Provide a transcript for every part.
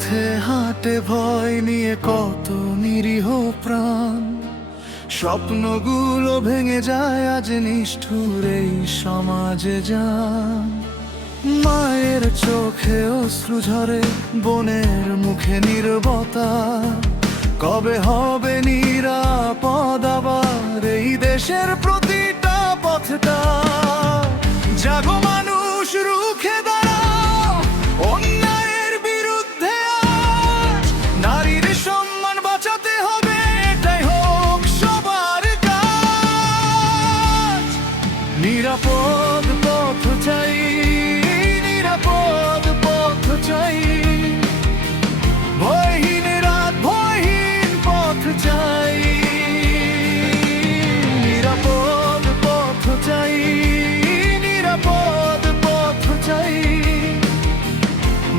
পথে হাঁটে ভয় নিয়ে কত নিরীহ প্রাণ, স্বপ্নগুলো ভেঙে যায় আজ নিষ্ঠুর এই সমাজে যান। মায়ের চোখে অশ্রু ঝরে, বোনের মুখে নীরবতা, কবে হবে নিরাপদ আবার এই দেশের প্রতিটা পথটা? জাগো মানুষ, রুখে দাঁড়াও অন্যায়ের বিরুদ্ধে আজ, নারীর সম্মান বাঁচাতে হবে, এটাই হোক সবার কাজ। নিরাপদ পথ চাই, নিরাপদ পথ চাই, ভয়হীন রাত, ভয়হীন পথ চাই। নিরাপদ পথ চাই, নিরাপদ পথ চাই,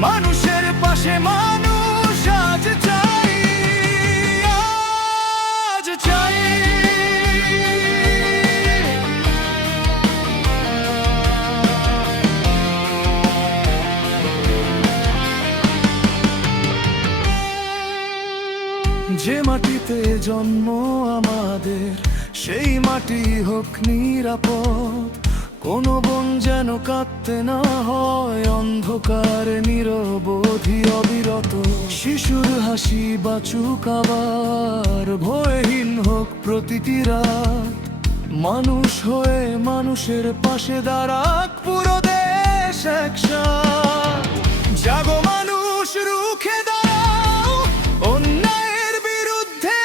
মানুষের পাশে মানুষ আজ চাই, আজ চাই। যে মাটিতে জন্ম আমাদের, সেই মাটি হোক নিরাপদ, কোনো বোন যেন কাঁদতে না হয় অন্ধকারে নিরবধি অবিরত। শিশুর হাসি বাঁচুক আবার, ভয়হীন হোক প্রতিটি রাত, মানুষ হয়ে মানুষের পাশে দাঁড়াক পুরো দেশ একসাথ। জাগো মানুষ, রুখে দাঁড়াও অন্যায়ের বিরুদ্ধে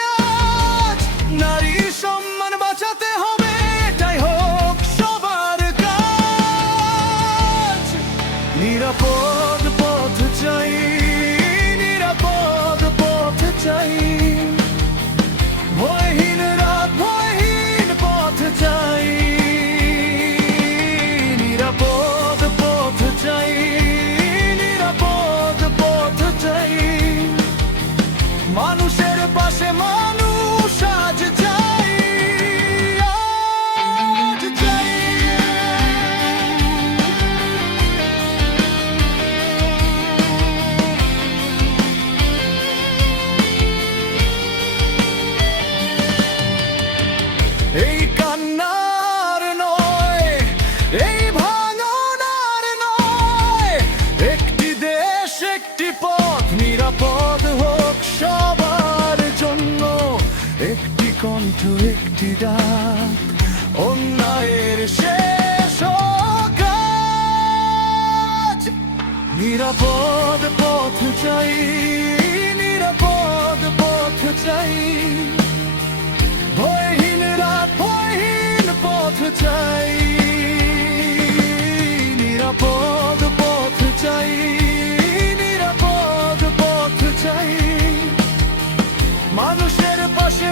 আজ, নারীর সম্মান বাঁচাতে হবে, এটাই হোক সবার কাজ। নিরাপদ পথ চাই, নিরাপদ পথ চাই, ভয়হীন রাত, ভয়হীন পথ চাই। নিরাপদ পথ চাই, নিরাপদ পথ চাই, মানুষের পাশে মানুষ আজ চাই, আজ চাই। এই কান্নার নয়, এই ভাঙনার নয়, একটি দেশ, একটি পথ, নিরাপদ হোক সবার জন্য, একটি কণ্ঠ, একটি ডাক, অন্যায়ের শেষ হোক আজ। নিরাপদ পথ চাই, নিরাপদ পথ চাই, ভয়হীন রাত, ভয়হীন পথ চাই। নিরাপদ পথ চাই, নিরাপদ পথ চাই, মানুষের পাশে